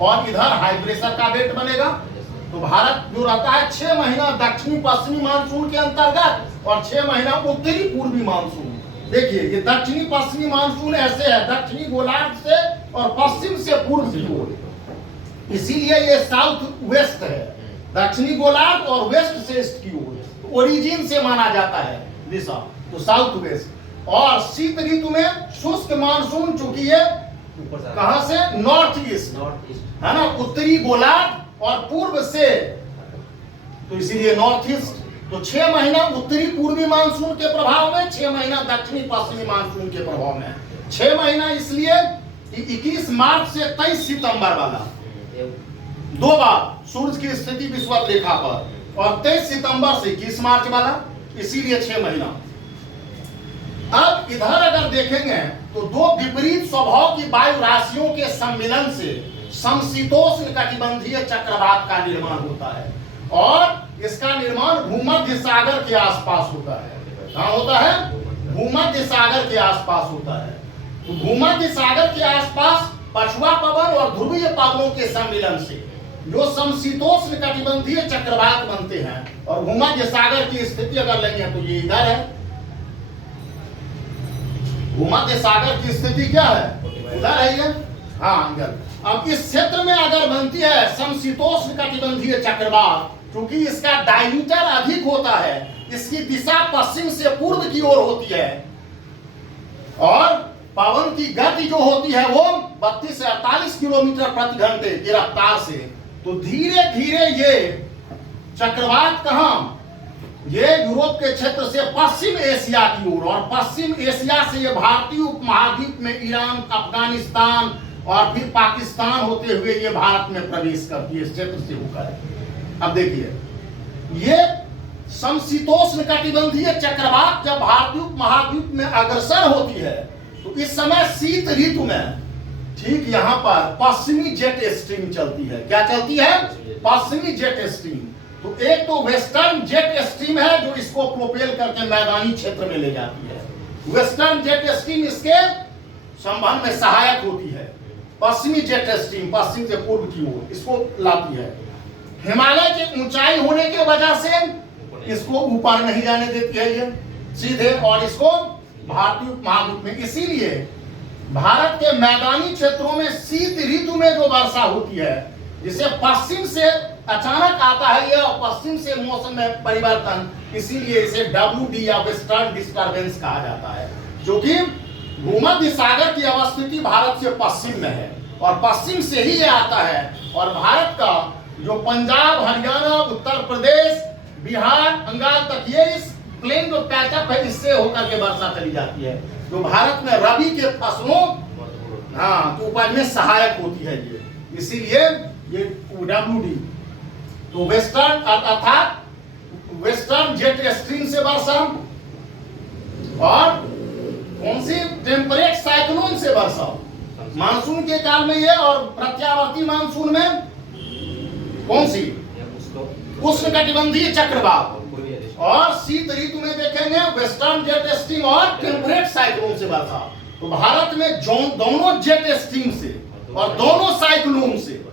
और इधर high pressure का बेल्ट बनेगा। तो भारत जो रहता है 6 महीना दक्षिणी पश्चिमी मानसून के अंतर्गत और 6 महीना उत्तरी पूर्वी मानसून। देखिए ये दक्षिणी पश्चिमी मानसून ऐसे है, दक्षिणी गोलार्ध से और पश्चिम से पूर्व की ओर, इसीलिए ये साउथ वेस्ट है, दक्षिणी गोलार्ध और वेस्ट से ईस्ट की ओर, ओरिजिन से माना जाता है दिशा, तो साउथ वेस्ट। और शीत ऋतु में शुष्क मानसून, चूंकि ये कहां से, नॉर्थ ईस्ट है ना, उत्तरी गोलार्ध और पूर्व से, तो इसीलिए नॉर्थ ईस्ट। तो 6 महीना उत्तरी पूर्वी मानसून के प्रभाव में, 6 महीना दक्षिणी पश्चिमी मानसून के प्रभाव में। 6 महीना इसलिए कि 21 मार्च से 23 सितंबर वाला 2 बार सूर्य की स्थिति विषुवत रेखा पर, और 23 सितंबर से 21 मार्च वाला, इसीलिए 6 महीना। अब इधर अगर देखेंगे तो 2 विपरीत स्वभाव की वायु राशियों के सम्मिलन से समशीतोष्ण कटिबंधीय चक्रवात का निर्माण होता है, और इसका निर्माण भूमध्य सागर के आसपास होता है। कहां होता है? भूमध्य सागर के आसपास होता है। तो भूमध्य सागर के आसपास पछुआ पवन और ध्रुवीय पवनों के सम्मिलन से जो समशीतोष्ण कटिबंधीय चक्रवात बनते हैं, और भूमध्य सागर की स्थिति अगर लेंगे तो ये इधर है, भूमध्य सागर की स्थिति क्या है, इधर है ये, हाँ इधर। अब इस क्षेत्र में अगर बनती है समशीतोष्ण कटिबंधीय चक्रवात, क्योंकि इसका डायमीटर अधिक होता है, इसकी दिशा पश्चिम से पूर्व की ओर होती है, और पवन की गति जो होती है वो 32 से 48 किलोमीटर प्रति घंटे की रफ्तार से, तो धीरे धीरे ये चक्रवात कहां, ये यूरोप के क्षेत्र से पश्चिम एशिया की ओर, और पश्चिम एशिया से ये भारतीय उपमहाद्वीप में ईरान, अफगानिस्तान और फिर पाकिस्तान होते हुए ये भारत में प्रवेश करती है, इस क्षेत्र से होकर। अब देखिए ये समशीतोष्ण कटिबंधीय चक्रवात जब भारतीय उपमहाद्वीप में अग्रसर होती है, तो इस समय शीत ऋतु में ठीक यहां पर पश्चिमी जेट स्ट्रीम चलती है। क्या चलती है? पश्चिमी जेट स्ट्रीम। तो एक तो वेस्टर्न जेट स्ट्रीम है जो इसको प्रोपेल करके मैदानी क्षेत्र में ले जाती है। वेस्टर्न जेट स्ट्रीम इसके संबंध में सहायक होती है। पश्चिमी जेट स्ट्रीम पश्चिम से पूर्व की ओर इसको लाती है। हिमालय की ऊंचाई होने की वजह से इसको ऊपर नहीं जाने देती है ये सीधे, और इसको भारतीय उपमहाद्वीप में, इसीलिए भारत के मैदानी क्षेत्रों में शीत ऋतु में जो वर्षा होती है, जिसे पश्चिम से अचानक आता है यह, पश्चिम से मौसम में परिवर्तन, इसीलिए इसे WD या वेस्टर्न डिस्टर्बेंस कहा जाता है, क्योंकि भूमध्य सागर की अवस्थिति भारत से पश्चिम में है, और पश्चिम से ही ये आता है, और भारत का जो पंजाब, हरियाणा, उत्तर प्रदेश, बिहार, बंगाल तक ये इस प्लेन जो पैचअप है, इससे होकर के वर्षा चली जाती है, जो भारत में रबी के फसलों तो उपज में सहायक होती है ये, इसीलिए ये WD। तो वेस्टर्न अर्थात वेस्टर्न जेट स्ट्रीम से वर्षा, और कौन सी, टेम्परेट साइक्लोन से वर्षा मानसून के काल में ये, और प्रत्यावर्ती मानसून में कौन सी, उष्ण कटिबंधीय चक्रवात, और शीत ऋतु में देखेंगे वेस्टर्न जेट स्ट्रीम और टेम्परेट साइक्लोन से वर्षा। तो भारत में दोनों जेट स्ट्रीम से और दोनों साइक्लोन से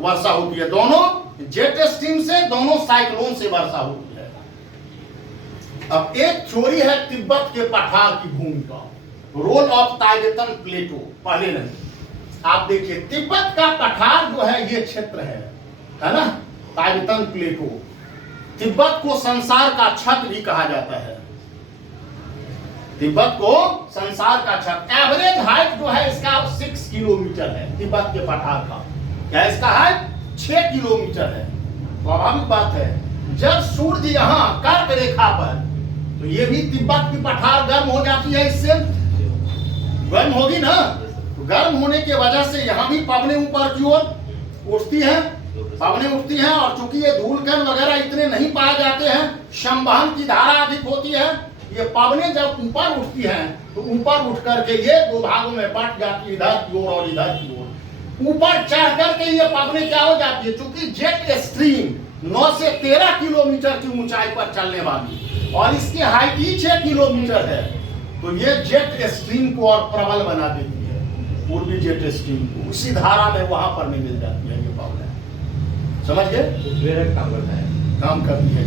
वर्षा होती है, दोनों जेट स्ट्रीम से, दोनों साइक्लोन से वर्षा होती है। अब एक थ्योरी है तिब्बत के पठार की भूमिका, रोल ऑफ टाइबेटन प्लेटो। पहले नहीं, आप देखिए तिब्बत का पठार जो है ये क्षेत्र है ना, टाइबेटन प्लेटो। तिब्बत को संसार का छत भी कहा जाता है, तिब्बत को संसार का छत। एवरेज हाइट जो है इसका 6 किलोमीटर है तिब्बत के पठार का। क्या इसका हाइट 6 किलोमीटर है। स्वाभाविक बात है, जब सूर्य यहाँ कर्क रेखा पर, तो ये भी तिब्बत की पठार गर्म हो जाती है, इससे गर्म होगी ना, तो गर्म होने की वजह से यहाँ भी पवनें ऊपर की ओर उठती हैं, पवनें उठती हैं, और चूंकि ये धूलकण वगैरह इतने नहीं पाए जाते हैं, संवहन की धारा अधिक होती है, ये पवनें जब ऊपर उठती हैं तो ऊपर उठ करके ये 2 भागों में बंट जाती है, इधर की ओर और इधर की ओर। ऊपर चढ़ करके ये पवनें क्या हो जाती है, चूंकि जेट स्ट्रीम 9 से 13 किलोमीटर की ऊंचाई पर चलने वाली, और इसकी हाइट ही 6 किलोमीटर है, तो ये जेट स्ट्रीम को और प्रबल बना देती है। पूर्वी जेट स्ट्रीम को उसी धारा में वहां पर में मिल जाती है ये पावर। समझ गए? उत्प्रेरक काम करता है, काम करती है।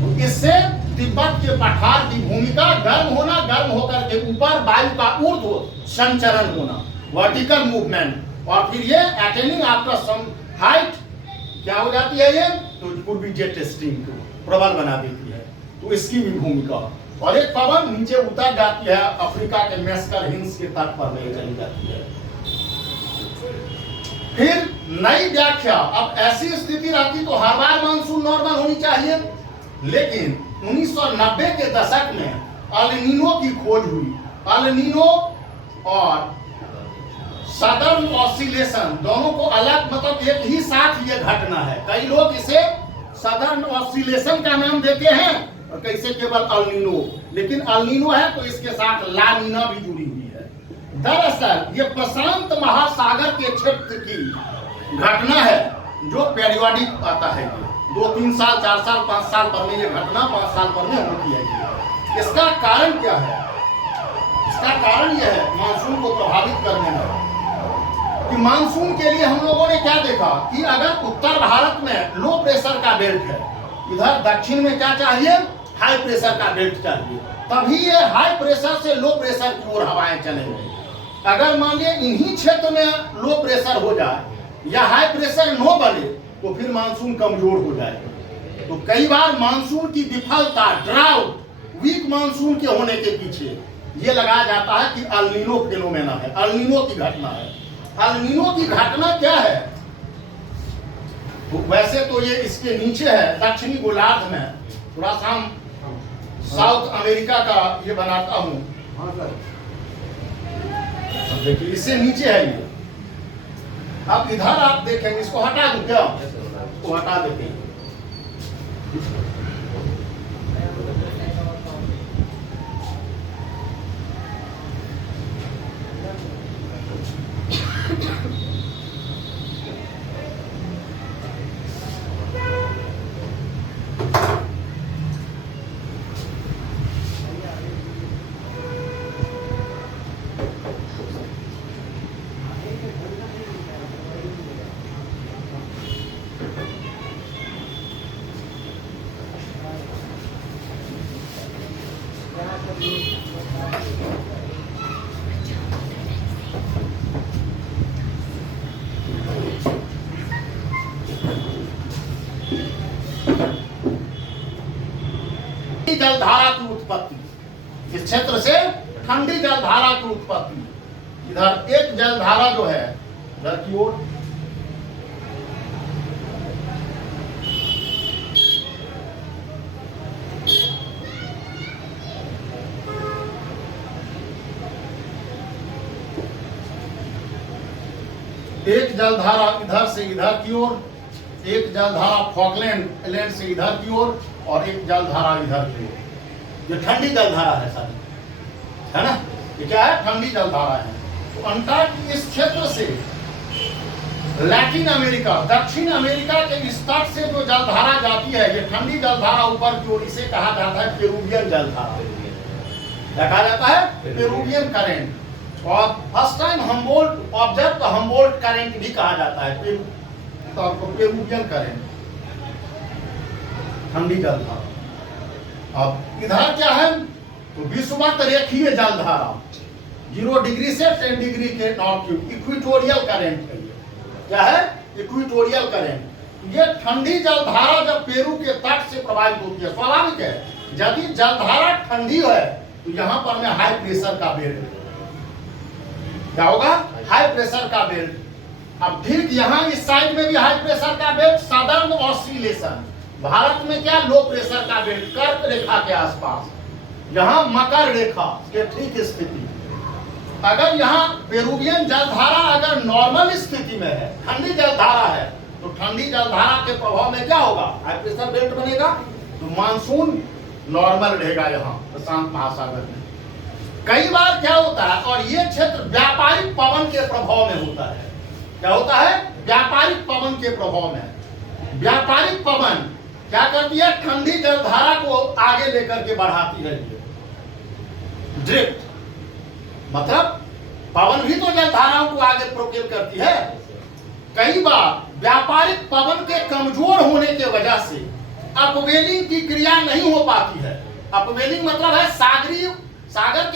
तो इससे तिब्बत के पठार की भूमिका गर्म होना, गर्म होकर के ऊपर वायु का ऊर्ध्व संचरण होना, वर्टिकल मूवमेंट, और फिर ये अटेनिंग आफ्टर सम हाइट क्या हो जाती है ये, तो पूर्वी जेट स्ट्रीम को प्रबल बना देती है। तो इसकी भी भूमिका, और एक पवन नीचे उतर जाती है अफ्रीका के मेस्कर हिल्स के तट पर ले चली जाती है। फिर नई व्याख्या, अब ऐसी स्थिति रहती तो हर बार मानसून नॉर्मल होनी चाहिए, लेकिन 1990 के दशक में अल नीनो की खोज हुई। अल नीनो और सदर्न ऑसिलेशन दोनों को अलग, मतलब एक ही साथ ये घटना है। कई लोग इसे सदर्न ऑसिलेशन का नाम देते हैं और कैसे केवल अल नीनो, लेकिन अल नीनो है तो इसके साथ ला नीना भी जुड़ी हुई है। दरअसल ये प्रशांत महासागर के क्षेत्र की घटना है जो पेरियोडिक आता है। 2-3 साल, 4 साल, 5 साल पर में ये घटना 5 साल पर में होती है। इसका कारण क्या है? इसका कारण यह है मानसून को प्रभावित करने में कि मानसून के लिए हम लोगों ने क्या देखा कि अगर उत्तर भारत में लो प्रेशर का बेल्ट है, इधर दक्षिण में क्या चाहिए, हाई प्रेशर का बेल्ट चाहिए, तभी ये हाई प्रेशर से लो प्रेशर की ओर हवाएं चलेंगी। अगर मान लिया इन्हीं क्षेत्र में लो प्रेशर हो जाए या हाई प्रेशर न बने तो फिर मानसून कमजोर हो जाएगा। तो कई बार मानसून की विफलता, ड्राउट, वीक मानसून के होने के पीछे ये लगाया जाता है कि अल नीनो फिनोमेना है, अल नीनो की घटना है। अल नीनो की घटना क्या है? तो वैसे तो ये इसके नीचे है, दक्षिणी गोलार्ध में, थोड़ा सा हम साउथ अमेरिका का ये बनाता हूं। देखिए इससे नीचे है ये। अब इधर आप देखेंगे, इसको हटा दूं क्या? इसको हटा देते हैं। जलधारा की उत्पत्ति, इस क्षेत्र से ठंडी जलधारा की उत्पत्ति। इधर एक जलधारा जो है इधर की ओर, एक जलधारा इधर से इधर की ओर, एक जलधारा फॉकलैंड लैंड से इधर की ओर, और एक जलधारा इधर की ओर। ये ठंडी जलधारा है सारी, है ना? ये क्या है? ठंडी जलधारा है। तो अंटार्कटिक इस क्षेत्र से लैटिन अमेरिका, दक्षिण अमेरिका के इस तट से जो जलधारा जाती है, ये ठंडी जलधारा ऊपर की ओर, इसे कहा जाता है पेरुवियन जलधारा। क्या कहा जाता है? Peruvian current. और first time Humboldt observe Humboldt current भी कहा जाता है, पेरुवियन करेंट, ठंडी जलधारा। अब इधर क्या है? तो विषुवत रेखीय जलधारा 0 डिग्री से 10 डिग्री के नॉर्थ की इक्वेटोरियल करेंट है। क्या है? Equatorial current. ये ठंडी जलधारा जब पेरू के तट से प्रवाहित होती है, स्वाभाविक है, यदि जलधारा ठंडी है तो यहां पर में हाई प्रेशर का बेल्ट, क्या होगा? हाई प्रेशर का बेल्ट। अब ठीक यहां इस साइड में भी हाई प्रेशर का बेल्ट, सदर्न ऑसिलेशन। भारत में क्या? लो प्रेशर का बेल्ट, कर्क रेखा के आसपास, यहां मकर रेखा के ठीक स्थिति। अगर यहाँ पेरुवियन जलधारा अगर नॉर्मल स्थिति में है, ठंडी जलधारा है, तो ठंडी जलधारा के प्रभाव में क्या होगा? हाई प्रेशर बेल्ट बनेगा, तो मानसून नॉर्मल रहेगा यहाँ प्रशांत महासागर में। कई बार क्या होता है, और ये क्षेत्र व्यापारिक पवन के प्रभाव में होता है। क्या होता है? व्यापारिक पवन के प्रभाव में। व्यापारिक पवन क्या करती है? ठंडी जलधारा को आगे लेकर के बढ़ाती है। ड्रिफ्ट मतलब पवन भी तो जलधाराओं को आगे प्रोपेल करती है। कई बार व्यापारिक पवन के कमजोर होने की वजह से अपवेलिंग की क्रिया नहीं हो पाती है। अपवेलिंग मतलब है सागर के